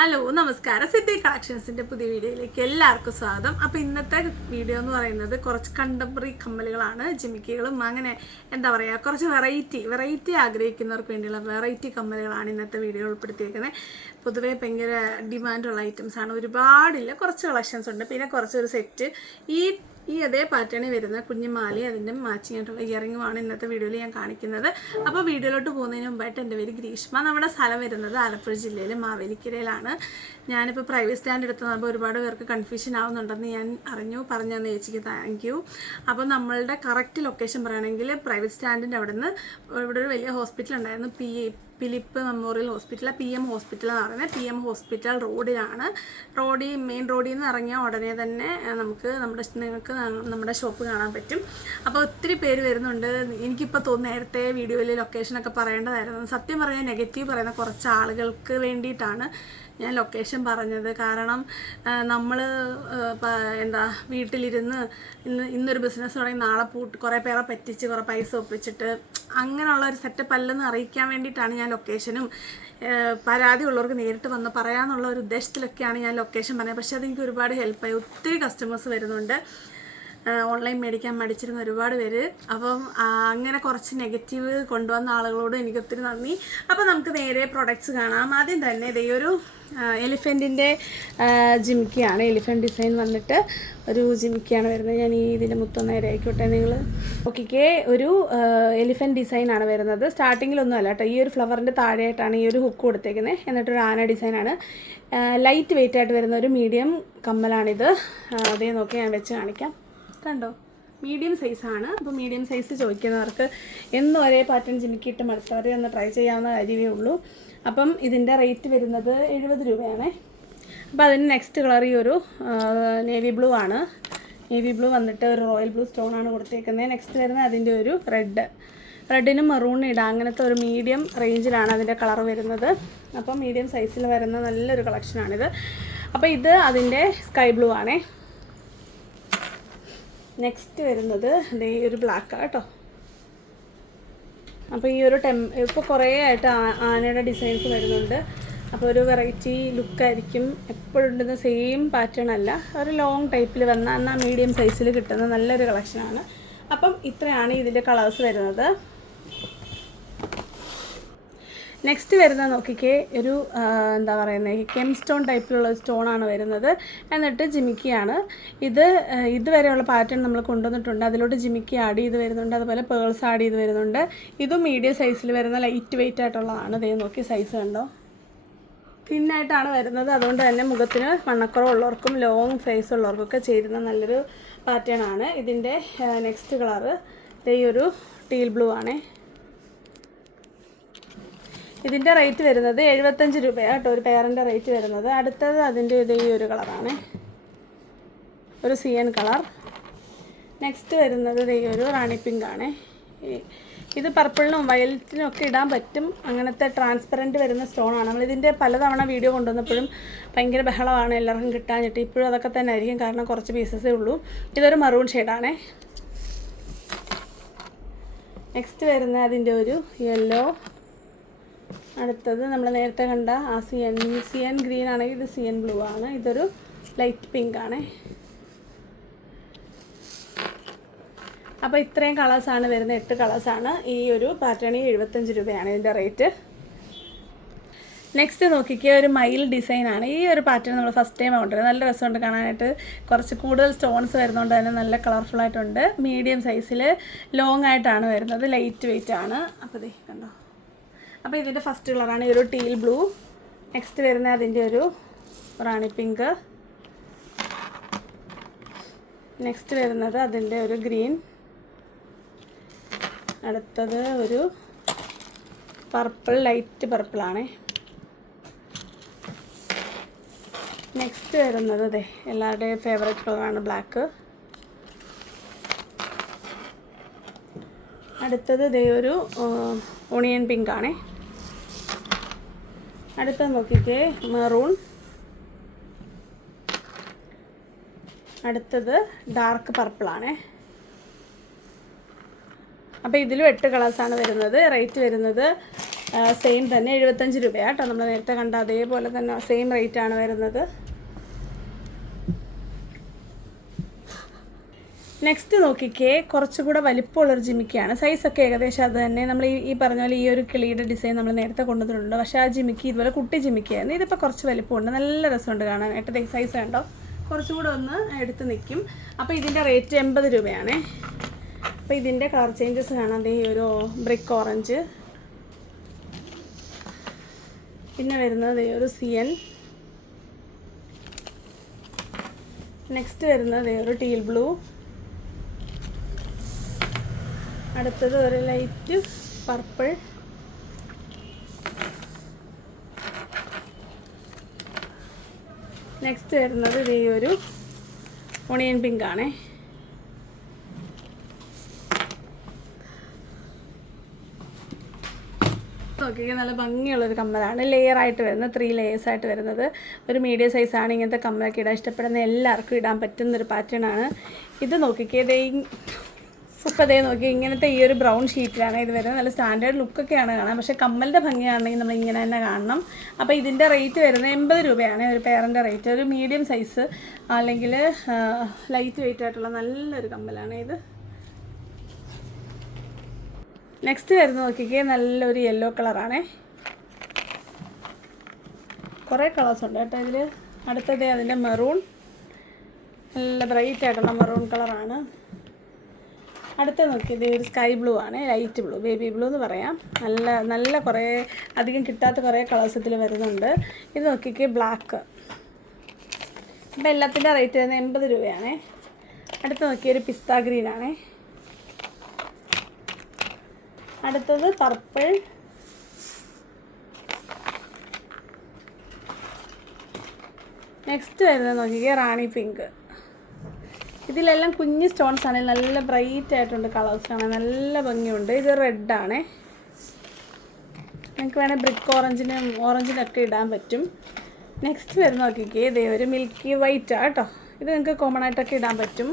Hello നമസ്കാരം. സിദ്ധി കളക്ഷൻസിന്റെ പുതിയ വീഡിയോയിലേക്ക് എല്ലാവർക്കും സ്വാഗതം. അപ്പോൾ ഇന്നത്തെ വീഡിയോ എന്ന് പറയുന്നത് കുറച്ച് കണ്ടംപററി കമ്മലുകളാണ് ജിമിക്കികളും അങ്ങനെ എന്താ പറയുക കുറച്ച് വെറൈറ്റി വെറൈറ്റി ആഗ്രഹിക്കുന്നവർക്ക് വേണ്ടിയുള്ള വെറൈറ്റി കമ്മലുകളാണ് ഇന്നത്തെ വീഡിയോ ഉൾപ്പെടുത്തിയിരിക്കുന്നത് പൊതുവേ ഭയങ്കര ഡിമാൻഡുള്ള ഐറ്റംസ് ആണ്. ഒരുപാടില്ല കുറച്ച് കളക്ഷൻസ് ഉണ്ട്. പിന്നെ കുറച്ചൊരു സെറ്റ് ഈ ഈ അതേ പാറ്റേണിൽ വരുന്ന കുഞ്ഞുമാലി അതിന്റെ മാച്ചിങ് ആയിട്ടുള്ള ഇയറിങ്ങുമാണ് ഇന്നത്തെ വീഡിയോയിൽ ഞാൻ കാണിക്കുന്നത്. അപ്പോൾ വീഡിയോയിലോട്ട് പോകുന്നതിന് മുമ്പായിട്ട് എന്റെ പേര് ഗ്രീഷ്മ. നമ്മുടെ സ്ഥലം വരുന്നത് ആലപ്പുഴ ജില്ലയിലെ മാവേലിക്കരയിലാണ്. ഞാനിപ്പോൾ പ്രൈവറ്റ് സ്റ്റാൻഡ് എടുത്ത് അപ്പോൾ ഒരുപാട് പേർക്ക് കൺഫ്യൂഷൻ ആവുന്നുണ്ടെന്ന് ഞാൻ അറിഞ്ഞു. പറഞ്ഞു തന്ന ചേച്ചിക്ക് താങ്ക് യു അപ്പോൾ നമ്മളുടെ കറക്റ്റ് ലൊക്കേഷൻ പറയുകയാണെങ്കിൽ പ്രൈവറ്റ് സ്റ്റാൻഡിന്റെ അവിടെ നിന്ന് ഇവിടെ ഒരു വലിയ ഹോസ്പിറ്റൽ ഉണ്ടായിരുന്നു P Philip memorial hospital P M hospital എന്ന് പറയുന്നത് പി എം ഹോസ്പിറ്റൽ റോഡിലാണ്. റോഡിൽ മെയിൻ റോഡിൽ നിന്ന് ഇറങ്ങിയ ഉടനെ തന്നെ നമുക്ക് നമ്മുടെ നിങ്ങൾക്ക് നമ്മുടെ ഷോപ്പ് കാണാൻ പറ്റും. അപ്പോൾ ഒത്തിരി പേര് വരുന്നുണ്ട്. എനിക്കിപ്പോൾ തോന്നുന്നു നേരത്തെ വീഡിയോയിൽ ലൊക്കേഷനൊക്കെ പറയേണ്ടതായിരുന്നു. സത്യം പറഞ്ഞാൽ നെഗറ്റീവ് പറയുന്ന കുറച്ച് ആളുകൾക്ക് വേണ്ടിയിട്ടാണ്. ഞാൻ ലൊക്കേഷൻ പറഞ്ഞത്. കാരണം നമ്മൾ എന്താ വീട്ടിലിരുന്ന് ഇന്ന് ഇന്നൊരു ബിസിനസ് തുടങ്ങി നാളെ പൂട്ട് കുറേ പേരെ പറ്റിച്ച് കുറേ പൈസ ഒപ്പിച്ചിട്ട് അങ്ങനെയുള്ള ഒരു സെറ്റപ്പ് അല്ലെന്ന് അറിയിക്കാൻ വേണ്ടിയിട്ടാണ് ഞാൻ ലൊക്കേഷനും പരാതി ഉള്ളവർക്ക് നേരിട്ട് വന്ന് പറയാമെന്നുള്ള ഒരു ഉദ്ദേശത്തിലൊക്കെയാണ് ഞാൻ ലൊക്കേഷൻ പറഞ്ഞത്. പക്ഷേ അതെനിക്ക് ഒരുപാട് ഹെൽപ്പായി ഒത്തിരി കസ്റ്റമേഴ്സ് വരുന്നുണ്ട്. ഓൺലൈൻ മേടിക്കാൻ മടിച്ചിരുന്ന ഒരുപാട് പേര്. അപ്പം അങ്ങനെ കുറച്ച് നെഗറ്റീവ് കൊണ്ടുവന്ന ആളുകളോട് എനിക്ക് ഒത്തിരി നന്ദി. അപ്പം നമുക്ക് നേരെ പ്രൊഡക്ട്സ് കാണാം. ആദ്യം തന്നെ ഇതേ ഒരു എലിഫന്റിന്റെ ജിമിക്കിയാണ്. എലിഫന്റ് ഡിസൈൻ വന്നിട്ട് ഒരു ജിമിക്കിയാണ് വരുന്നത്. ഞാൻ ഈ ഇതിന്റെ മുത്തം നേരെ ആയിക്കോട്ടെ നിങ്ങൾ ഓക്കെ ഒരു എലിഫന്റ് ഡിസൈനാണ് വരുന്നത്. സ്റ്റാർട്ടിങ്ങിലൊന്നും അല്ല കേട്ടോ. ഈ ഒരു ഫ്ലവറിന്റെ താഴെയായിട്ടാണ് ഈ ഒരു ഹുക്ക് കൊടുത്തേക്കുന്നത് എന്നിട്ടൊരു ആന ഡിസൈനാണ് ലൈറ്റ് വെയിറ്റ് ആയിട്ട് വരുന്ന ഒരു മീഡിയം കമ്മലാണിത്. അതേ നോക്കി ഞാൻ വെച്ച് കാണിക്കാം. കണ്ടോ? മീഡിയം സൈസാണ് അപ്പോൾ മീഡിയം സൈസ് ചോദിക്കുന്നവർക്ക് എന്നും ഒരേ പാറ്റേൺ ജിമിക്കിയിട്ട് മടുത്തവരെ ഒന്ന് ട്രൈ ചെയ്യാവുന്ന കാര്യമേ ഉള്ളൂ. അപ്പം ഇതിന്റെ റേറ്റ് വരുന്നത് എഴുപത് രൂപയാണേ. അപ്പോൾ അതിന് നെക്സ്റ്റ് കളർ ഈ ഒരു നേവി ബ്ലൂ ആണ്. നേവി ബ്ലൂ വന്നിട്ട് ഒരു റോയൽ ബ്ലൂ സ്റ്റോൺ ആണ് കൊടുത്തേക്കുന്നത് നെക്സ്റ്റ് വരുന്നത് അതിന്റെ ഒരു റെഡ്. റെഡിന് മെറൂണിനും ഇടാം. അങ്ങനത്തെ ഒരു മീഡിയം റേഞ്ചിലാണ് അതിന്റെ കളർ വരുന്നത്. അപ്പം മീഡിയം സൈസിൽ വരുന്ന നല്ലൊരു കളക്ഷനാണിത്. അപ്പോൾ ഇത് അതിന്റെ സ്കൈ ബ്ലൂ ആണേ. നെക്സ്റ്റ് വരുന്നത് ഈ ഒരു ബ്ലാക്ക് കേട്ടോ. അപ്പോൾ ഈ ഒരു ടെം ഇപ്പോൾ കുറേ ആയിട്ട് ആനയുടെ ഡിസൈൻസ് വരുന്നുണ്ട്. അപ്പോൾ ഒരു വെറൈറ്റി ലുക്കായിരിക്കും എപ്പോഴും ഉണ്ടെന്ന സെയിം പാറ്റേൺ അല്ല. ഒരു ലോങ് ടൈപ്പിൽ വന്ന എന്നാൽ മീഡിയം സൈസിൽ കിട്ടുന്ന നല്ലൊരു കളക്ഷനാണ് അപ്പം ഇത്രയാണ് ഇതിന്റെ കളേഴ്സ് വരുന്നത്. നെക്സ്റ്റ് വരുന്ന നോക്കിക്കേ ഒരു എന്താ പറയുന്നത് കെം സ്റ്റോൺ ടൈപ്പിലുള്ള സ്റ്റോൺ ആണ് വരുന്നത്. എന്നിട്ട് ജിമിക്കിയാണ്. ഇത് ഇതുവരെയുള്ള പാറ്റേൺ നമ്മൾ കൊണ്ടുവന്നിട്ടുണ്ട്. അതിലോട്ട് ജിമിക്കി ആഡ് ചെയ്ത് വരുന്നുണ്ട്. അതുപോലെ പേൾസ് ആഡ് ചെയ്ത് വരുന്നുണ്ട്. ഇതും മീഡിയം സൈസിൽ വരുന്ന ലൈറ്റ് വെയിറ്റ് ആയിട്ടുള്ളതാണ്. ഇതേ നോക്കി സൈസ് കണ്ടോ? തിന്നായിട്ടാണ് വരുന്നത്. അതുകൊണ്ട് തന്നെ മുഖത്തിന് വണ്ണക്കുറവുള്ളവർക്കും ലോങ് ഫേസ് ഉള്ളവർക്കൊക്കെ ചേരുന്ന നല്ലൊരു പാറ്റേൺ ആണ്. ഇതിന്റെ നെക്സ്റ്റ് കളറ് ഈ ഒരു ടീൽ ബ്ലൂ ആണേ. ഇതിന്റെ റേറ്റ് വരുന്നത് എഴുപത്തഞ്ച് രൂപയാണ് കേട്ടോ ഒരു പെയറിന്റെ റേറ്റ് വരുന്നത്. അടുത്തത് അതിന്റെ ഇത് ഈ ഒരു കളറാണ് ഒരു സിയൻ കളർ നെക്സ്റ്റ് വരുന്നത് ഈ ഒരു റാണി പിങ്ക് ആണ്. ഇത് പർപ്പിളിനും വയലറ്റിനും ഒക്കെ ഇടാൻ പറ്റും. അങ്ങനത്തെ ട്രാൻസ്പെറന്റ് വരുന്ന സ്റ്റോണാണ് നമ്മളിതിന്റെ പലതവണ വീഡിയോ കൊണ്ടുവന്നപ്പോഴും ഭയങ്കര ബഹളമാണ് എല്ലാവർക്കും കിട്ടാഞ്ഞിട്ട്. ഇപ്പോഴും അതൊക്കെ തന്നെ ആയിരിക്കും. കാരണം കുറച്ച് പീസസേ ഉള്ളൂ. ഇതൊരു മറൂൺ ഷെയ്ഡാണേ നെക്സ്റ്റ് വരുന്ന അതിന്റെ ഒരു യെല്ലോ അടുത്തത് നമ്മൾ നേരത്തെ കണ്ട ആ C N C N green ആണെങ്കിൽ ഇത് സി എൻ ബ്ലൂ ആണ്. ഇതൊരു ലൈറ്റ് പിങ്ക് ആണ്. അപ്പോൾ ഇത്രയും കളേഴ്സാണ് വരുന്ന എട്ട് കളേഴ്സാണ് ഈ ഒരു പാറ്റേണിൽ എഴുപത്തഞ്ച് രൂപയാണ് ഇതിന്റെ റേറ്റ് നെക്സ്റ്റ് നോക്കിക്കുക ഒരു മയിൽ ഡിസൈനാണ് ഈ ഒരു പാറ്റേൺ നമ്മൾ ഫസ്റ്റ് ടൈം കൊണ്ടുവരുന്നത് നല്ല രസമുണ്ട് കാണാനായിട്ട്. കുറച്ച് കൂടുതൽ സ്റ്റോൺസ് വരുന്നതുകൊണ്ട് തന്നെ നല്ല കളർഫുൾ ആയിട്ടുണ്ട്. മീഡിയം സൈസിൽ ലോങ് ആയിട്ടാണ് വരുന്നത്. ലൈറ്റ് വെയിറ്റ് ആണ്. അപ്പോൾ ദേ കണ്ടോ. അപ്പോൾ ഇതിന്റെ ഫസ്റ്റ് കളറാണ് ഈ ഒരു ടീൽ ബ്ലൂ നെക്സ്റ്റ് വരുന്ന അതിന്റെ ഒരു റാണി പിങ്ക് നെക്സ്റ്റ് വരുന്നത് അതിന്റെ ഒരു ഗ്രീൻ അടുത്തത് ഒരു പർപ്പിൾ ലൈറ്റ് പർപ്പിളാണ് നെക്സ്റ്റ് വരുന്നത് അതെ എല്ലാവരുടെയും ഫേവറേറ്റ് കളറാണ് ബ്ലാക്ക് അടുത്തത് ഇതേ ഒരു ഓണിയൻ പിങ്ക് അടുത്തത് നോക്കിക്കേ മെറൂൺ അടുത്തത് ഡാർക്ക് പർപ്പിൾ ആണ്. അപ്പോൾ ഇതിലും എട്ട് കളേഴ്സാണ് വരുന്നത്. റേറ്റ് വരുന്നത് സെയിം തന്നെ എഴുപത്തഞ്ച് രൂപയാട്ടോ നമ്മൾ നേരത്തെ കണ്ട അതേപോലെ തന്നെ സെയിം റേറ്റ് ആണ് വരുന്നത്. നെക്സ്റ്റ് നോക്കിക്കേ കുറച്ചുകൂടെ വലിപ്പമുള്ളൊരു ജിമിക്കിയാണ്. സൈസൊക്കെ ഏകദേശം അത് തന്നെ. നമ്മൾ ഈ പറഞ്ഞ പോലെ ഈ ഒരു കിളിയുടെ ഡിസൈൻ നമ്മൾ നേരത്തെ കൊണ്ടുവന്നിട്ടുണ്ട് പക്ഷേ ആ ജിമിക്കി ഇതുപോലെ കുട്ടി ജിമിക്കിയായിരുന്നു ഇതിപ്പോൾ കുറച്ച് വലിപ്പമുണ്ട്. നല്ല രസമുണ്ട് കാണാൻ. കാണാനായിട്ട് സൈസ് കണ്ടോ? കുറച്ചുകൂടെ ഒന്ന് എടുത്ത് നിൽക്കും അപ്പോൾ ഇതിന്റെ റേറ്റ് എൺപത് രൂപയാണേ. അപ്പോൾ ഇതിന്റെ കളർ ചേഞ്ചസ് കാണാം. ഈ ഒരു ബ്രിക്ക് ഓറഞ്ച് പിന്നെ വരുന്നത് ഒരു സിയൻ നെക്സ്റ്റ് വരുന്നത് ഒരു ടീൽ ബ്ലൂ അടുത്തത് ഒരു ലൈറ്റ് പർപ്പിൾ നെക്സ്റ്റ് വരുന്നത് ഇതേ ഒരു ഒണിയൻ പിങ്ക് ആണേ. നോക്കിയാൽ നല്ല ഭംഗിയുള്ളൊരു കമ്മലാണ്. ലെയർ ആയിട്ട് വരുന്നത് ത്രീ ലെയേഴ്സ് ആയിട്ട് വരുന്നത്. ഒരു മീഡിയം സൈസാണ് ഇങ്ങനത്തെ കമ്മലൊക്കെ ഇടാൻ ഇഷ്ടപ്പെടുന്ന എല്ലാവർക്കും ഇടാൻ പറ്റുന്നൊരു പാറ്റേൺ ആണ്. ഇത് നോക്കിക്കേ ഇപ്പോൾ അതേ നോക്കി ഇങ്ങനത്തെ ഈ ഒരു ബ്രൗൺ ഷീറ്റിലാണ് ഇത് വരുന്നത്. നല്ല സ്റ്റാൻഡേർഡ് ലുക്കൊക്കെയാണ് കാണാൻ. പക്ഷേ കമ്മലിന്റെ ഭംഗിയാണെങ്കിൽ നമ്മൾ ഇങ്ങനെ തന്നെ കാണണം. അപ്പോൾ ഇതിന്റെ റേറ്റ് വരുന്നത് എൺപത് രൂപയാണ്. ഒരു പേരന്റെ റേറ്റ് ഒരു മീഡിയം സൈസ് അല്ലെങ്കിൽ ലൈറ്റ് വെയിറ്റ് ആയിട്ടുള്ള നല്ലൊരു കമ്മലാണ് ഇത്. നെക്സ്റ്റ് വരുന്ന നോക്കിക്കേ നല്ലൊരു യെല്ലോ കളറാണേ കുറേ കളേഴ്സ് ഉണ്ട് കേട്ടോ ഇതിൽ അടുത്തത് അതിന്റെ മെറൂൺ നല്ല ബ്രൈറ്റ് ആയിട്ടുള്ള മെറൂൺ കളറാണ് അടുത്ത നോക്കിയത് ഒരു സ്കൈ ബ്ലൂ ആണ് ലൈറ്റ് ബ്ലൂ ബേബി ബ്ലൂ എന്ന് പറയാം. നല്ല നല്ല കുറേ അധികം കിട്ടാത്ത കുറേ കളേഴ്സ് ഇതിൽ വരുന്നുണ്ട്. ഇത് നോക്കിക്ക് ബ്ലാക്ക് അപ്പോൾ എല്ലാത്തിന്റെ റേറ്റ് വരുന്നത് എൺപത് രൂപയാണേ. അടുത്ത് നോക്കിയൊരു പിസ്ത ഗ്രീൻ ആണ്. അടുത്തത് പർപ്പിൾ നെക്സ്റ്റ് വരുന്നത് നോക്കിക്കേ റാണി പിങ്ക് ഇതിലെല്ലാം കുഞ്ഞ് സ്റ്റോൺസ് ആണ്. നല്ല ബ്രൈറ്റ് ആയിട്ടുണ്ട് കളേഴ്സ് കാണാൻ. നല്ല ഭംഗിയുണ്ട്. ഇത് റെഡ് ആണ്. നിങ്ങൾക്ക് വേണേൽ ബ്രിക്ക് ഓറഞ്ചിനും ഓറഞ്ചിനൊക്കെ ഇടാൻ പറ്റും. നെക്സ്റ്റ് വരുന്ന നോക്കിക്കേ. ഇതേ ഒരു മിൽക്കി വൈറ്റ് ആ കേട്ടോ. ഇത് നിങ്ങൾക്ക് കോമൺ ആയിട്ടൊക്കെ ഇടാൻ പറ്റും.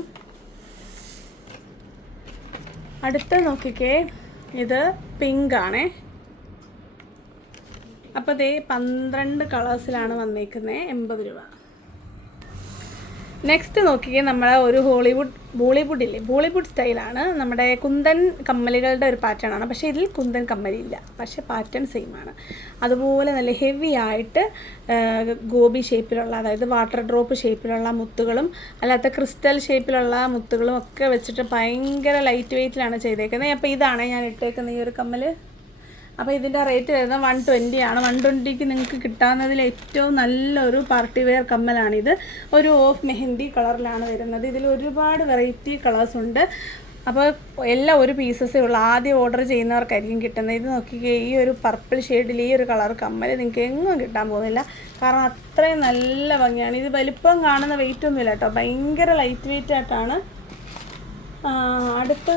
അടുത്ത നോക്കിക്കേ. ഇത് പിങ്ക് ആണേ. അപ്പോൾ ഇതേ പന്ത്രണ്ട് കളേഴ്സിലാണ് വന്നേക്കുന്നത് എൺപത് രൂപ. നെക്സ്റ്റ് നോക്കിക്കേ നമ്മളെ ഒരു ഹോളിവുഡ് ബോളിവുഡ് ഇല്ലേ? ബോളിവുഡ് സ്റ്റൈലാണ് നമ്മുടെ കുന്തൻ കമ്മലുകളുടെ ഒരു പാറ്റേൺ ആണ്. പക്ഷേ ഇതിൽ കുന്തൻ കമ്മലില്ല. പക്ഷേ പാറ്റേൺ സെയിം ആണ്. അതുപോലെ നല്ല ഹെവി ആയിട്ട് ഗോപി ഷേപ്പിലുള്ള അതായത് വാട്ടർ ഡ്രോപ്പ് ഷേപ്പിലുള്ള മുത്തുകളും അല്ലാത്ത ക്രിസ്റ്റൽ ഷേപ്പിലുള്ള മുത്തുകളും ഒക്കെ വെച്ചിട്ട് ഭയങ്കര ലൈറ്റ് വെയ്റ്റിലാണ് ചെയ്തേക്കുന്നത്. അപ്പോൾ ഇതാണ് ഞാൻ ഇട്ടേക്കുന്ന ഈ ഒരു കമ്മൽ അപ്പോൾ ഇതിന്റെ റേറ്റ് വരുന്നത് വൺ ട്വന്റി ആണ്. വൺ ട്വന്റിക്ക് നിങ്ങൾക്ക് കിട്ടാവുന്നതിൽ ഏറ്റവും നല്ലൊരു പാർട്ടി വെയർ കമ്മലാണിത്. ഒരു ഓഫ് മെഹന്തി കളറിലാണ് വരുന്നത്. ഇതിൽ ഒരുപാട് വെറൈറ്റി കളേഴ്സ് ഉണ്ട്. അപ്പോൾ എല്ലാം ഒരു പീസസേ ഉള്ളൂ. ആദ്യം ഓർഡർ ചെയ്യുന്നവർക്കായിരിക്കും കിട്ടുന്നത്. ഇത് നോക്കിക്കേ ഈ ഒരു പർപ്പിൾ ഷെയ്ഡിൽ ഈ ഒരു കളർ കമ്മൽ നിങ്ങൾക്ക് എങ്ങും കിട്ടാൻ പോകുന്നില്ല. കാരണം അത്രയും നല്ല ഭംഗിയാണ്. ഇത് വലിപ്പം കാണുന്ന വെയിറ്റ് ഒന്നുമില്ല കേട്ടോ. ഭയങ്കര ലൈറ്റ് വെയിറ്റ് ആയിട്ടാണ് ആ,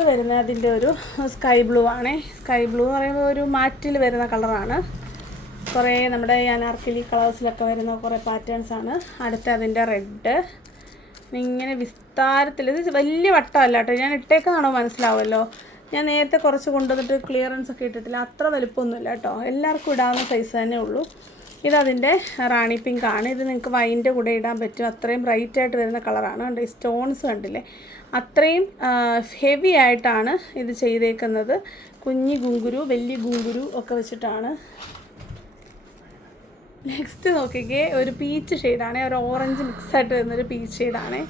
വരുന്ന അതിന്റെ ഒരു സ്കൈ ബ്ലൂ ആണേ. സ്കൈ ബ്ലൂ എന്ന് പറയുമ്പോൾ ഒരു മാറ്റിൽ വരുന്ന കളറാണ്. കുറേ നമ്മുടെ അനാർക്കലി കളേഴ്സിലൊക്കെ വരുന്ന കുറേ പാറ്റേൺസ് ആണ്. അടുത്ത അതിന്റെ റെഡ് ഇങ്ങനെ വിസ്താരത്തിൽ ഇത് വലിയ വട്ടമല്ല കേട്ടോ. ഞാൻ ഇട്ടേക്കാണോ മനസ്സിലാവുമല്ലോ. ഞാൻ നേരത്തെ കുറച്ച് കൊണ്ടുവന്നിട്ട് ക്ലിയറൻസ് ഒക്കെ ഇട്ടിട്ടില്ല. അത്ര വലിപ്പമൊന്നുമില്ല കേട്ടോ. എല്ലാവർക്കും ഇടാവുന്ന സൈസ് തന്നെ ഉള്ളൂ. ഇതതിന്റെ റാണി പിങ്ക് ആണ് ഇത് നിങ്ങൾക്ക് വൈന്റെ കൂടെ ഇടാൻ പറ്റും. അത്രയും ബ്രൈറ്റ് ആയിട്ട് വരുന്ന കളറാണ്. കണ്ടോ സ്റ്റോൺസ് കണ്ടില്ലേ? അത്രയും ഹെവി ആയിട്ടാണ് ഇത് ചെയ്തേക്കുന്നത്. കുഞ്ഞി ഗുങ്കുരു വലിയ ഗുങ്കുരു ഒക്കെ വെച്ചിട്ടാണ്. നെക്സ്റ്റ് നോക്കിക്കേ ഒരു പീച്ച് ഷെയ്ഡാണ്. ഒരു ഓറഞ്ച് മിക്സ് ആയിട്ട് വരുന്നൊരു പീച്ച് ഷെയ്ഡാണ്.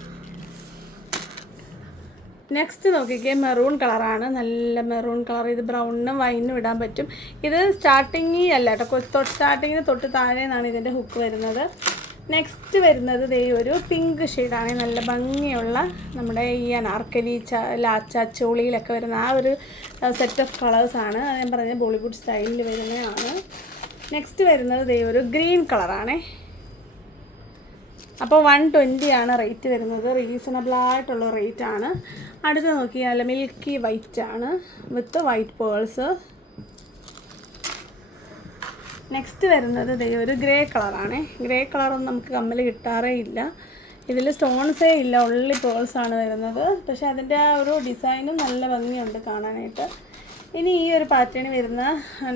നെക്സ്റ്റ് നോക്കിക്കേ മെറൂൺ കളറാണ് നല്ല മെറൂൺ കളർ ഇത് ബ്രൗണിനും വൈനും ഇടാൻ പറ്റും. ഇത് സ്റ്റാർട്ടിങ് അല്ല കേട്ടോ സ്റ്റാർട്ടിങ്ങിന് തൊട്ട് താഴെ നിന്നാണ് ഇതിന്റെ ഹുക്ക് വരുന്നത്. നെക്സ്റ്റ് വരുന്നത് ദേ ഒരു പിങ്ക് ഷെയ്ഡാണ് നല്ല ഭംഗിയുള്ള നമ്മുടെ ഈ അനാർക്കലി ച ലാച്ച ചോളിയിലൊക്കെ വരുന്ന ആ ഒരു സെറ്റ് ഓഫ് കളേഴ്സാണ് ഞാൻ പറഞ്ഞ ബോളിവുഡ് സ്റ്റൈലിൽ വരുന്നതാണ്. നെക്സ്റ്റ് വരുന്നത് ദേ ഒരു ഗ്രീൻ കളറാണേ അപ്പോൾ വൺ ട്വന്റി ആണ് റേറ്റ് വരുന്നത്. റേറ്റ് ആണ്. അടുത്ത് നോക്കിയാൽ മിൽക്കി വൈറ്റ് ആണ് വിത്ത് വൈറ്റ് പേൾസ് നെക്സ്റ്റ് വരുന്നത് ഒരു ഗ്രേ കളറാണ് ഗ്രേ കളറൊന്നും നമുക്ക് കമ്മൽ കിട്ടാറേ ഇല്ല. ഇതിൽ സ്റ്റോൺസേ ഇല്ല ഉള്ളി പേൾസ് ആണ് വരുന്നത്. പക്ഷേ അതിന്റെ ആ ഒരു ഡിസൈനും നല്ല ഭംഗിയുണ്ട് കാണാനായിട്ട്. ഇനി ഈ ഒരു പാറ്റേൺ വരുന്ന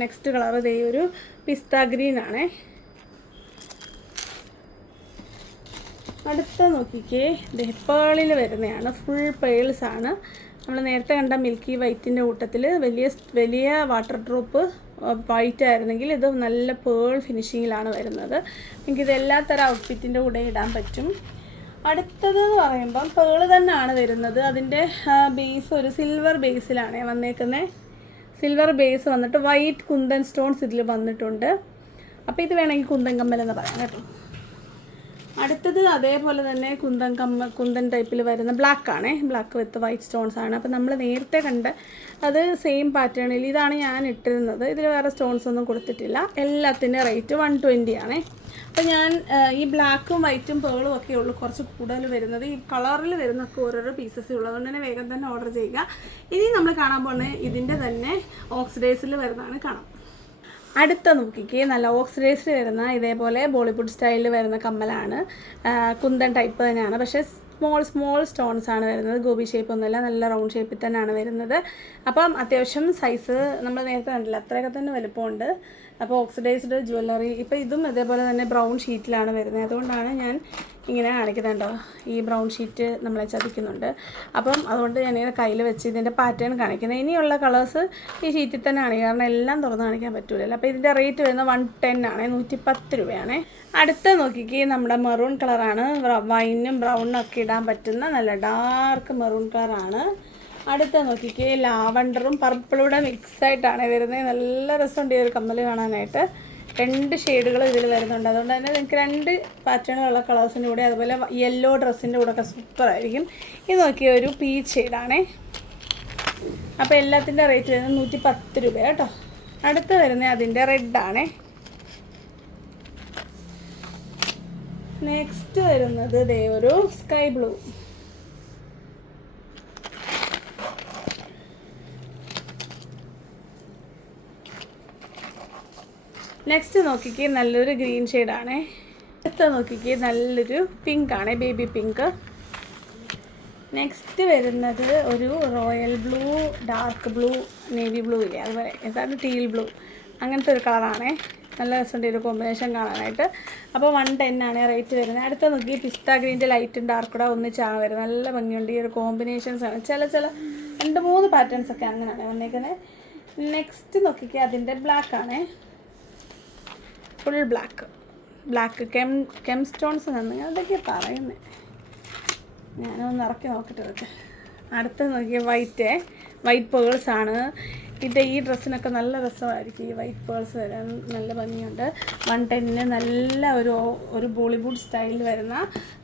നെക്സ്റ്റ് കളർ ഇതേ ഒരു പിസ്ത ഗ്രീൻ ആണേ. അടുത്ത നോക്കിക്കേ പേളിൽ വരുന്നതാണ് ഫുൾ പേൾസ് ആണ്. നമ്മൾ നേരത്തെ കണ്ട മിൽക്കി വൈറ്റിന്റെ കൂട്ടത്തിൽ വലിയ വലിയ വാട്ടർ ഡ്രോപ്പ് വൈറ്റ് ആയിരുന്നെങ്കിൽ ഇത് നല്ല പേൾ ഫിനിഷിങ്ങിലാണ് വരുന്നത്. നിങ്ങൾക്ക് ഇത് എല്ലാ തരം ഔട്ട്ഫിറ്റിന്റെ കൂടെ ഇടാൻ പറ്റും. അടുത്തത് എന്ന് പറയുമ്പം പേൾ തന്നെയാണ് വരുന്നത്. അതിന്റെ ബേസ് ഒരു സിൽവർ ബേസിലാണ് വന്നേക്കുന്നത് സിൽവർ ബേസ് വന്നിട്ട് വൈറ്റ് കുന്തൻ സ്റ്റോൺസ് ഇതിൽ വന്നിട്ടുണ്ട്. അപ്പോൾ ഇത് വേണമെങ്കിൽ കുന്തൻ കമ്മൽ എന്ന് പറയാം കേട്ടോ. അടുത്തത് അതേപോലെ തന്നെ കുന്തൻ കമ്മ കുന്തൻ ടൈപ്പിൽ വരുന്ന ബ്ലാക്ക് ആണേ. ബ്ലാക്ക് വിത്ത് വൈറ്റ് സ്റ്റോൺസ് ആണ്. അപ്പോൾ നമ്മൾ നേരത്തെ കണ്ട അത് സെയിം പാറ്റേണിൽ ഇതാണ് ഞാൻ ഇട്ടിരുന്നത്. ഇതിൽ വേറെ സ്റ്റോൺസ് ഒന്നും കൊടുത്തിട്ടില്ല. എല്ലാത്തിന്റെ റേറ്റ് വൺ ട്വന്റി ആണേ. അപ്പോൾ ഞാൻ ഈ ബ്ലാക്കും വൈറ്റും പേളും ഒക്കെ ഉള്ളു കുറച്ച് കൂടുതൽ വരുന്നത്. ഈ കളറിൽ വരുന്നൊക്കെ ഓരോരോ പീസസ് ഉള്ളൂ. അതുകൊണ്ട് തന്നെ വേഗം തന്നെ ഓർഡർ ചെയ്യുക. ഇനി നമ്മൾ കാണാൻ പോകുന്നത് ഇതിന്റെ തന്നെ ഓക്സിഡൈസിൽ വരുന്നതാണ് കാണാം. അടുത്ത നോക്കിക്ക് നല്ല ഓക്സിഡൈസ്ഡ് വരുന്ന ഇതേപോലെ ബോളിവുഡ് സ്റ്റൈലിൽ വരുന്ന കമ്മലാണ്. കുന്തൻ ടൈപ്പ് തന്നെയാണ്. പക്ഷേ സ്മോൾ സ്മോൾ സ്റ്റോൺസ് ആണ് വരുന്നത്. ഗോപി ഷേപ്പ് ഒന്നുമില്ല. നല്ല റൗണ്ട് ഷേപ്പിൽ തന്നെയാണ് വരുന്നത്. അപ്പം അത്യാവശ്യം സൈസ് നമ്മൾ നേരത്തെ കണ്ടില്ല അത്രയൊക്കെ തന്നെ വലുപ്പമുണ്ട്. അപ്പോൾ ഓക്സിഡൈസ്ഡ് ജ്വല്ലറി. ഇപ്പോൾ ഇതും ഇതേപോലെ തന്നെ ബ്രൗൺ ഷീറ്റിലാണ് വരുന്നത്. അതുകൊണ്ടാണ് ഞാൻ ഇങ്ങനെ കാണിക്കുന്നുണ്ടോ? ഈ ബ്രൗൺ ഷീറ്റ് നമ്മളെ ചതിക്കുന്നുണ്ട്. അപ്പം അതുകൊണ്ട് ഞാൻ ഞാനിങ്ങനെ കയ്യിൽ വെച്ച് ഇതിന്റെ പാറ്റേൺ കാണിക്കുന്നത് ഇനിയുള്ള കളേഴ്സ് ഈ ഷീറ്റിൽ തന്നെ ആണ് കാരണം എല്ലാം തുറന്ന് കാണിക്കാൻ പറ്റൂലല്ലോ. അപ്പോൾ ഇതിന്റെ റേറ്റ് വരുന്നത് വൺ ടെൻ ആണ്. നൂറ്റി പത്ത് രൂപയാണ്. അടുത്ത നോക്കിക്ക് നമ്മുടെ മെറൂൺ കളറാണ് വൈനും ബ്രൗണും ഒക്കെ ഇടാൻ പറ്റുന്ന നല്ല ഡാർക്ക് മെറൂൺ കളറാണ് അടുത്ത നോക്കിക്കേ ലാവണ്ടറും പർപ്പിളൂടെ മിക്സ് ആയിട്ടാണ് വരുന്നത് നല്ല രസമുണ്ട് ഈ ഒരു കമ്മൽ കാണാനായിട്ട്. രണ്ട് ഷെയ്ഡുകൾ ഇതിൽ വരുന്നുണ്ട്. അതുകൊണ്ട് തന്നെ നിങ്ങൾക്ക് രണ്ട് പാറ്റേണുള്ള കളേഴ്സിന്റെ കൂടെ അതുപോലെ യെല്ലോ ഡ്രസ്സിന്റെ കൂടെ ഒക്കെ സൂപ്പറായിരിക്കും ഇത് നോക്കിയ ഒരു പീച്ച് ഷെയ്ഡാണേ അപ്പോൾ എല്ലാത്തിന്റെ റേറ്റ് വരുന്നത് നൂറ്റി പത്ത് രൂപ കേട്ടോ. അടുത്ത് വരുന്നത് അതിന്റെ റെഡാണേ നെക്സ്റ്റ് വരുന്നത് ദേ ഒരു സ്കൈ ബ്ലൂ നെക്സ്റ്റ് നോക്കിക്കേ നല്ലൊരു ഗ്രീൻ ഷെയ്ഡാണേ അടുത്ത നോക്കിക്കേ നല്ലൊരു പിങ്ക് ആണ് ബേബി പിങ്ക് നെക്സ്റ്റ് വരുന്നത് ഒരു royal blue dark blue navy blue ഇല്ലേ? അതുപോലെ എന്താണ് ടീൽ ബ്ലൂ അങ്ങനത്തെ ഒരു കളറാണേ നല്ല രസമുണ്ട് ഒരു കോമ്പിനേഷൻ കാണാനായിട്ട്. അപ്പോൾ വൺ ടെൻ ആണ് റേറ്റ് വരുന്നത്. അടുത്ത നോക്കി പിസ്ത ഗ്രീന്റെ ലൈറ്റും ഡാർക്ക് കൂടെ ഒന്നിച്ചാണ് വരുന്നത്. നല്ല ഭംഗിയുണ്ട് ഈ ഒരു കോമ്പിനേഷൻസ് ആണ്. ചില ചില രണ്ട് മൂന്ന് പാറ്റേൺസ് ഒക്കെ അങ്ങനെയാണ് വന്നേക്കുന്നത് നെക്സ്റ്റ് നോക്കിക്കുക അതിന്റെ ബ്ലാക്ക് ആണേ. Full black. Black. Gem gem stones നിന്ന് അതൊക്കെ പറയുന്നത് ഞാനൊന്ന് ഇറക്കി നോക്കട്ടെ ഇതൊക്കെ അടുത്ത നോക്കിയ വൈറ്റ് വൈറ്റ് പേഴ്സ് ആണ്. ഇത് ഈ ഡ്രസ്സിനൊക്കെ നല്ല രസമായിരിക്കും. ഈ വൈറ്റ് പേൾസ് വരാൻ നല്ല ഭംഗിയുണ്ട്. വൺ ടെന്നിന് നല്ല ഒരു ഒരു ബോളിവുഡ് സ്റ്റൈലിൽ വരുന്ന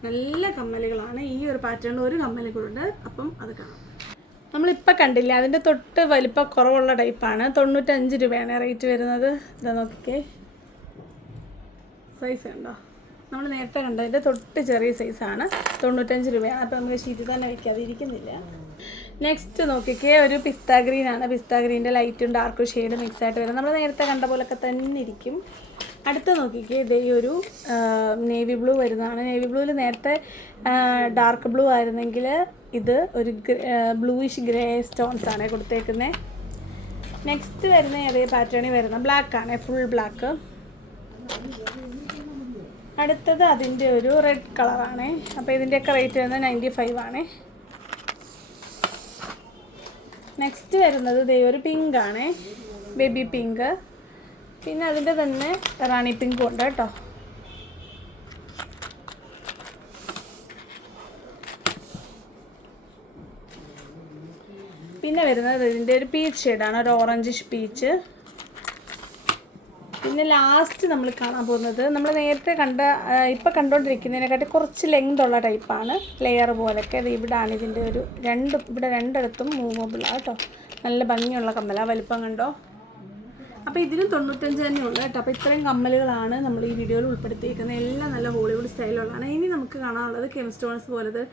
നല്ല കമ്മലുകളാണ്. ഈ ഒരു പാറ്റേണിൽ ഒരു കമ്മലുകളുണ്ട് അപ്പം അത് കാണാം. നമ്മളിപ്പോൾ കണ്ടില്ല അതിന്റെ തൊട്ട് വലിപ്പം കുറവുള്ള ടൈപ്പാണ്. തൊണ്ണൂറ്റഞ്ച് രൂപയാണ് റേറ്റ് വരുന്നത്. ഇതാ നോക്കിക്കേ. സൈസ് കണ്ടോ നമ്മൾ നേരത്തെ കണ്ടതിന്റെ തൊട്ട് ചെറിയ സൈസാണ് തൊണ്ണൂറ്റഞ്ച് രൂപയാണ് അപ്പോൾ നമുക്ക് ഷീറ്റിൽ തന്നെ വയ്ക്കാതെ ഇരിക്കുന്നില്ല നെക്സ്റ്റ് നോക്കിക്കേ ഒരു പിസ്ത ഗ്രീൻ ആണ്. പിസ്ത ഗ്രീന്റെ ലൈറ്റും ഡാർക്കും ഷെയ്ഡും മിക്സ് ആയിട്ട് വരും നമ്മൾ നേരത്തെ കണ്ട പോലൊക്കെ തന്നെ ഇരിക്കും. അടുത്ത നോക്കിക്കേ ഇതേ ഒരു നേവി ബ്ലൂ വരുന്നതാണ്. നേവി ബ്ലൂവിൽ നേരത്തെ ഡാർക്ക് ബ്ലൂ ആയിരുന്നെങ്കിൽ ഇത് ഒരു ബ്ലൂയിഷ് ഗ്രേ സ്റ്റോൺസ് ആണ് കൊടുത്തേക്കുന്നത് നെക്സ്റ്റ് വരുന്ന അതേ പാറ്റേണിൽ വരുന്ന ബ്ലാക്ക് ആണ്. ഫുൾ ബ്ലാക്ക് അടുത്തത് അതിന്റെ ഒരു റെഡ് കളറാണ് അപ്പോൾ ഇതിന്റെയൊക്കെ റേറ്റ് വരുന്നത് നയന്റി ഫൈവ് ആണ്. നെക്സ്റ്റ് വരുന്നത് ദേ ഒരു പിങ്ക് ആണ്. ബേബി പിങ്ക് പിന്നെ അതിന്റെ തന്നെ റാണി പിങ്കും ഉണ്ട് കേട്ടോ. പിന്നെ വരുന്നത് ഇതിന്റെ ഒരു പീച്ച് ഷെയ്ഡാണ് ഒരു ഓറഞ്ചിഷ് പീച്ച് പിന്നെ ലാസ്റ്റ് നമ്മൾ കാണാൻ പോകുന്നത് നമ്മൾ നേരത്തെ കണ്ട ഇപ്പം കണ്ടുകൊണ്ടിരിക്കുന്നതിനെക്കാട്ടി കുറച്ച് ലെങ്ത് ഉള്ള ടൈപ്പാണ് ലെയർ പോലൊക്കെ. അത് ഇവിടാണ് ഇതിന്റെ ഒരു രണ്ട് ഇവിടെ രണ്ടിടത്തും മൂവബിളാണ് കേട്ടോ നല്ല ഭംഗിയുള്ള കമ്മല. വലിപ്പം കണ്ടോ? അപ്പോൾ ഇതിനും തൊണ്ണൂറ്റഞ്ച് തന്നെ ഉള്ളു കേട്ടോ. അപ്പോൾ ഇത്രയും കമ്മലുകളാണ് നമ്മൾ ഈ വീഡിയോയിൽ ഉൾപ്പെടുത്തിയിരിക്കുന്നത് എല്ലാം നല്ല ഹോളിവുഡ് സ്റ്റൈലുള്ളതാണ്. ഇനി നമുക്ക് കാണാനുള്ളത് കെം സ്റ്റോൺസ് പോലത്തെ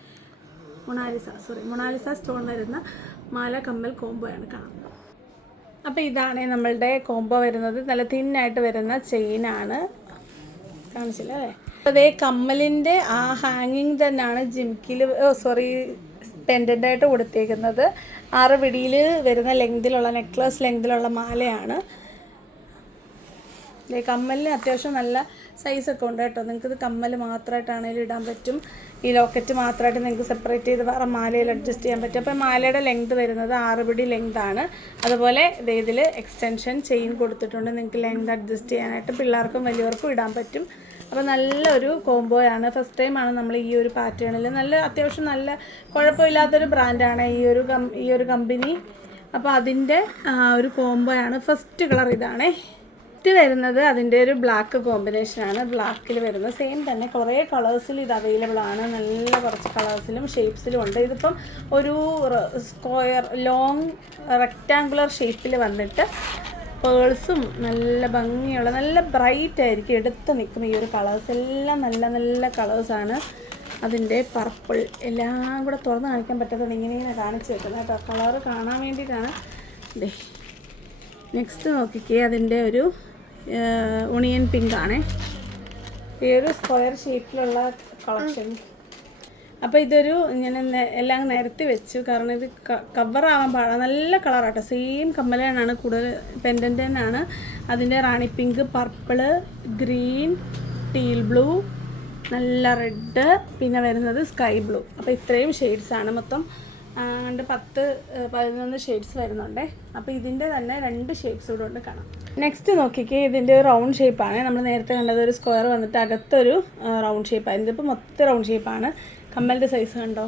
Mona Lisa sorry Mona Lisa stone വരുന്ന മാല കമ്മൽ കോംബോയാണ് കാണുന്നത് അപ്പോൾ ഇതാണ് നമ്മളുടെ കോംബോ വരുന്നത്. നല്ല തിന്നായിട്ട് വരുന്ന ചെയിനാണ് കാണിച്ചില്ല? അല്ലേ അതേ കമ്മലിന്റെ ആ ഹാങ്ങിങ് തന്നെയാണ് ജിംക്കിൽ സോറി പെൻഡന്റായിട്ട് കൊടുത്തേക്കുന്നത്. ആറ് പിടിയിൽ വരുന്ന ലെങ്തിലുള്ള നെക്ലസ് ലെങ്തിലുള്ള മാലയാണ്. ദേ കമ്മലിന് അത്യാവശ്യം നല്ല സൈസൊക്കെ ഉണ്ട് കേട്ടോ. നിങ്ങൾക്ക് ഇത് കമ്മൽ മാത്രമായിട്ടാണെങ്കിലും ഇടാൻ പറ്റും. ഈ ലോക്കറ്റ് മാത്രമായിട്ട് നിങ്ങൾക്ക് സെപ്പറേറ്റ് ചെയ്ത് വേറെ മാലയിൽ അഡ്ജസ്റ്റ് ചെയ്യാൻ പറ്റും. അപ്പോൾ മാലയുടെ ലെങ്ത് വരുന്നത് ആറ് പിടി ലെങ്ത് ആണ്. അതുപോലെ ഇതിൽ എക്സ്റ്റൻഷൻ ചെയിൻ കൊടുത്തിട്ടുണ്ട്. നിങ്ങൾക്ക് ലെങ്ത് അഡ്ജസ്റ്റ് ചെയ്യാനായിട്ട് പിള്ളേർക്കും വലിയവർക്കും ഇടാൻ പറ്റും. അപ്പോൾ നല്ലൊരു കോംബോയാണ് ഫസ്റ്റ് ടൈമാണ് നമ്മൾ ഈ ഒരു പാറ്റേണിൽ നല്ല അത്യാവശ്യം നല്ല കുഴപ്പമില്ലാത്തൊരു ബ്രാൻഡാണ് ഈ ഒരു കം ഈ ഒരു കമ്പനി അപ്പോൾ അതിന്റെ ഒരു കോംബോയാണ് ഫസ്റ്റ് കളർ ഇതാണേ. ഫസ്റ്റ് വരുന്നത് അതിന്റെ ഒരു ബ്ലാക്ക് കോമ്പിനേഷനാണ് ബ്ലാക്കിൽ വരുന്നത് സെയിം തന്നെ. കുറേ കളേഴ്സിൽ ഇത് അവൈലബിൾ ആണ്. നല്ല കുറച്ച് കളേഴ്സിലും ഷേപ്സിലും ഉണ്ട്. ഇതിപ്പം ഒരു സ്ക്വയർ ലോങ് റെക്റ്റാങ്കുലർ ഷേപ്പിൽ വന്നിട്ട് പേൾസും നല്ല ഭംഗിയുള്ള നല്ല ബ്രൈറ്റ് ആയിരിക്കും എടുത്ത് നിൽക്കും ഈ ഒരു കളേഴ്സ് എല്ലാം നല്ല നല്ല കളേഴ്സാണ് അതിന്റെ പർപ്പിൾ എല്ലാം കൂടെ തുറന്ന് കാണിക്കാൻ പറ്റാത്തത് ഇങ്ങനെ കാണിച്ച് വെക്കുന്നത് കേട്ടോ. കളറ് കാണാൻ വേണ്ടിയിട്ടാണ്. നെക്സ്റ്റ് നോക്കിക്കേ അതിന്റെ ഒരു ഒണിയൻ പിങ്ക് ആണേ. ഈ ഒരു സ്ക്വയർ ഷേപ്പിലുള്ള കളക്ഷൻ അപ്പോൾ ഇതൊരു ഞാൻ എല്ലാം നിരത്തി വെച്ചു. കാരണം ഇത് കവറാവാൻ പാടാ. നല്ല കളറാട്ടോ സെയിം കമ്മലാണ് കൂടുതൽ തന്നെയാണ്. അതിന്റെ rani pink purple green teal blue നല്ല റെഡ് പിന്നെ വരുന്നത് സ്കൈ ബ്ലൂ അപ്പോൾ ഇത്രയും ഷെയ്ഡ്സാണ് മൊത്തം. ആ, രണ്ട് പത്ത് പതിനൊന്ന് ഷെയ്ഡ്സ് വരുന്നുണ്ടേ. അപ്പോൾ ഇതിന്റെ തന്നെ രണ്ട് ഷേപ്സ് കൂടെ ഉണ്ട് കാണാം. നെക്സ്റ്റ് നോക്കിക്കേ ഇതിന്റെ റൗണ്ട് ഷേപ്പാണ് നമ്മൾ നേരത്തെ കണ്ടത് ഒരു സ്ക്വയർ വന്നിട്ട് അകത്തൊരു റൗണ്ട് ഷേപ്പാണ് ഇതിപ്പോൾ മൊത്തം റൗണ്ട് ഷേപ്പാണ് കമ്മലിന്റെ സൈസ് കണ്ടോ?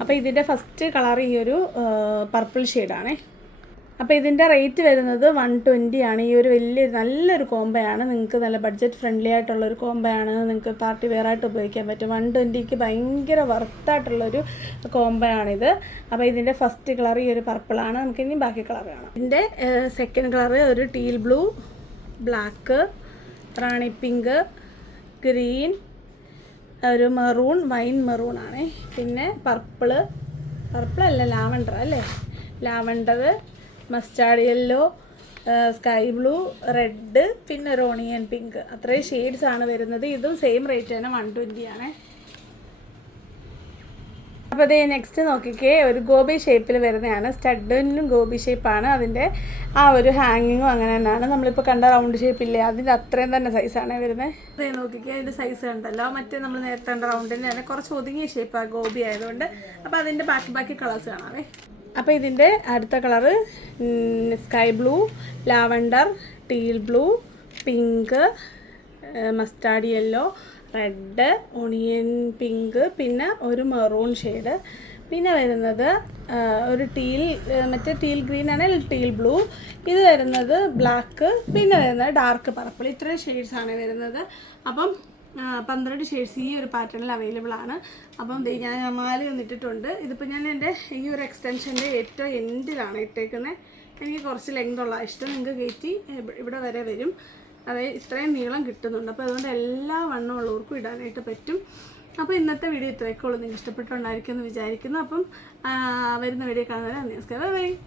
അപ്പോൾ ഇതിന്റെ ഫസ്റ്റ് കളർ ഈ ഒരു പർപ്പിൾ ഷെയ്ഡാണേ അപ്പോൾ ഇതിന്റെ റേറ്റ് വരുന്നത് വൺ ട്വന്റി ആണ്. ഈ ഒരു വലിയ നല്ലൊരു കോംബയാണ് നിങ്ങൾക്ക് നല്ല ബഡ്ജറ്റ് ഫ്രണ്ട്ലി ആയിട്ടുള്ളൊരു കോംബയാണ് നിങ്ങൾക്ക് പാർട്ടി വെയർ ആയിട്ട് ഉപയോഗിക്കാൻ പറ്റും. വൺ ട്വന്റിക്ക് ഭയങ്കര വർത്തായിട്ടുള്ളൊരു കോംബയാണിത് അപ്പോൾ ഇതിന്റെ ഫസ്റ്റ് കളർ ഈ ഒരു പർപ്പിളാണ് നമുക്ക് ഇനി ബാക്കി കളർ കാണാം. ഇതിന്റെ സെക്കൻഡ് കളർ ഒരു teal blue black rani pink green ഒരു മെറൂൺ വൈൻ മെറൂൺ ആണ്. പിന്നെ പർപ്പിൾ പർപ്പിൾ അല്ല ലാവണ്ടർ അല്ലേ? Lavender mustard yellow sky blue red പിന്നെ ഒരു ഓണിയൻ പിങ്ക്. അത്രയും ഷെയ്ഡ്സ് ആണ് വരുന്നത്. ഇതും സെയിം റേറ്റ് തന്നെ വൺ ട്വന്റി ആണ്. അപ്പോൾ അതേ നെക്സ്റ്റ് നോക്കിക്കേ ഒരു ഗോബി ഷേപ്പിൽ വരുന്നതാണ്. സ്റ്റഡിനും ഗോബി ഷേപ്പാണ് അതിന്റെ ആ ഒരു ഹാങ്ങിങ്ങും അങ്ങനെ തന്നെയാണ്. നമ്മളിപ്പോൾ കണ്ട റൗണ്ട് ഷേപ്പില്ലേ അതിന്റെ അത്രയും തന്നെ സൈസാണ് വരുന്നത് അതേ നോക്കിക്കേ അതിന്റെ സൈസ് കണ്ടല്ലോ. മറ്റേ നമ്മൾ നേരത്തെ കണ്ട റൗണ്ടിന്റെ തന്നെ കുറച്ച് ഒതുങ്ങിയ ഷേപ്പാണ് ഗോബി ആയതുകൊണ്ട്. അപ്പോൾ അതിന്റെ ബാക്കി ബാക്കി കളേഴ്സ് കാണാവേ. അപ്പോൾ ഇതിന്റെ അടുത്ത colour sky blue lavender teal blue pink mustard yellow red onion pink പിന്നെ ഒരു മെറൂൺ ഷെയ്ഡ് പിന്നെ വരുന്നത് ഒരു ടീൽ മറ്റേ ടീൽ ഗ്രീൻ ആണ് ടീൽ ബ്ലൂ ഇത് വരുന്നത് ബ്ലാക്ക് പിന്നെ വരുന്നത് ഡാർക്ക് പർപ്പിൾ ഇത്രയും ആണ് വരുന്നത്. അപ്പം പന്ത്രണ്ട് ഷെയ്ഡ്സ് ഈ ഒരു പാറ്റേണിൽ അവൈലബിൾ ആണ്. അപ്പം ഞാൻ മാല വന്നിട്ടിട്ടുണ്ട്. ഇതിപ്പോൾ ഞാൻ എന്റെ ഈ ഒരു എക്സ്റ്റൻഷന്റെ ഏറ്റവും എൻഡിലാണ് ഇട്ടേക്കുന്നത് എനിക്ക് കുറച്ച് ലെങ്ത് ഉള്ള. ഇഷ്ടം നിങ്ങൾക്ക് കയറ്റി ഇവ- ഇവിടെ വരെ വരും. അതായത് ഇത്രയും നീളം കിട്ടുന്നുണ്ട്. അപ്പോൾ അതുകൊണ്ട് എല്ലാ വണ്ണം ഉള്ളവർക്കും ഇടാനായിട്ട് പറ്റും. അപ്പോൾ ഇന്നത്തെ വീഡിയോ ഇത്രയൊക്കെ ഉള്ളൂ. നിങ്ങൾക്ക് ഇഷ്ടപ്പെട്ടുണ്ടായിരിക്കും എന്ന് വിചാരിക്കുന്നു. അപ്പം വരുന്ന വീഡിയോ കാണുന്നവരെ നമസ്കാരം. ബൈ